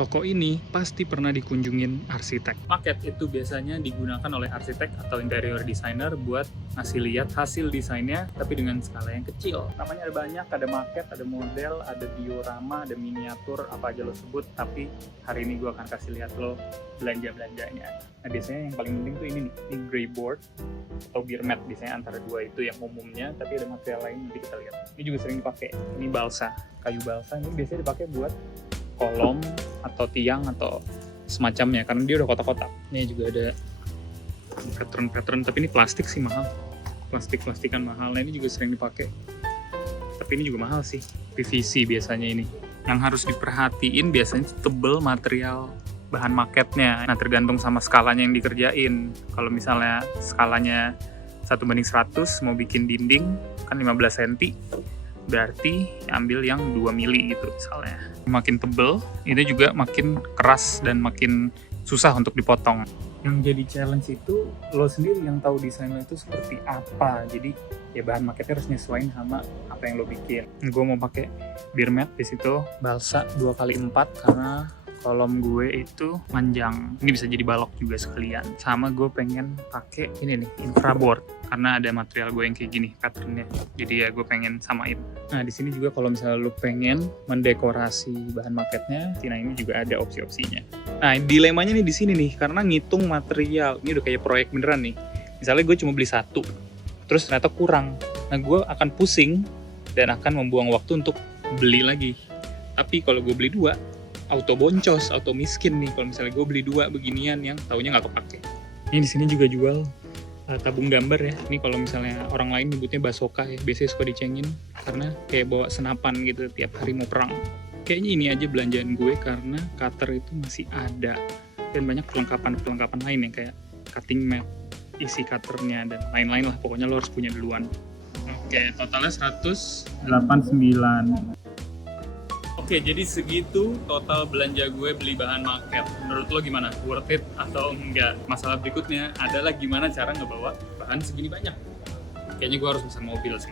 Toko ini pasti pernah dikunjungin arsitek. Maket itu biasanya digunakan oleh arsitek atau interior designer buat ngasih lihat hasil desainnya, tapi dengan skala yang kecil. Namanya ada banyak, ada maket, ada model, ada diorama, ada miniatur, apa aja lo sebut. Tapi hari ini gue akan kasih lihat lo belanja-belanjanya. Nah biasanya yang paling penting tuh ini nih, ini gray board atau beer mat, biasanya antara dua itu yang umumnya, tapi ada material lain nanti kita lihat. Ini juga sering dipakai. Ini balsa, kayu balsa ini biasanya dipakai buat kolom atau tiang atau semacamnya karena dia udah kotak-kotak. Ini juga ada pattern, tapi ini plastik sih mahal. Plastikan mahal. Nah ini juga sering dipakai. Tapi ini juga mahal sih. PVC biasanya ini. Yang harus diperhatiin biasanya tebel material bahan maketnya. Nah tergantung sama skalanya yang dikerjain. Kalau misalnya skalanya 1:100 mau bikin dinding kan 15 cm. Berarti ambil yang 2 mili gitu misalnya. Makin tebel, itu juga makin keras dan makin susah untuk dipotong. Yang jadi challenge itu lo sendiri yang tahu desain lo itu seperti apa. Jadi ya bahan maketnya harus nyesuaiin sama apa yang lo bikin. Gue mau pakai beer mat di situ, balsa 2x4 karena kolom gue itu panjang. Ini bisa jadi balok juga sekalian. Sama gue pengen pakai ini nih, infraboard karena ada material gue yang kayak gini patternnya. Jadi ya gue pengen samain. Nah di sini juga kalau misalnya lo pengen mendekorasi bahan maketnya, nah ini juga ada opsi-opsinya. Nah dilemanya nih di sini nih karena ngitung material. Ini udah kayak proyek beneran nih. Misalnya gue cuma beli satu, terus ternyata kurang. Nah gue akan pusing dan akan membuang waktu untuk beli lagi. Tapi kalau gue beli dua, auto boncos, auto miskin nih kalau misalnya gue beli dua beginian yang taunya nggak kepake. Ini di sini juga jual tabung gambar ya. Ini kalau misalnya orang lain nyebutnya basoka ya, biasanya suka dicengin karena kayak bawa senapan gitu tiap hari mau perang. Kayaknya ini aja belanjaan gue karena cutter itu masih ada dan banyak perlengkapan lain yang kayak cutting mat, isi cutternya dan lain-lain lah. Pokoknya lo harus punya duluan. Oke, totalnya 189. Oke, jadi segitu total belanja gue beli bahan maket. Menurut lo gimana? Worth it atau enggak? Masalah berikutnya adalah gimana cara ngebawa bahan segini banyak. Kayaknya gue harus pesan mobil sih.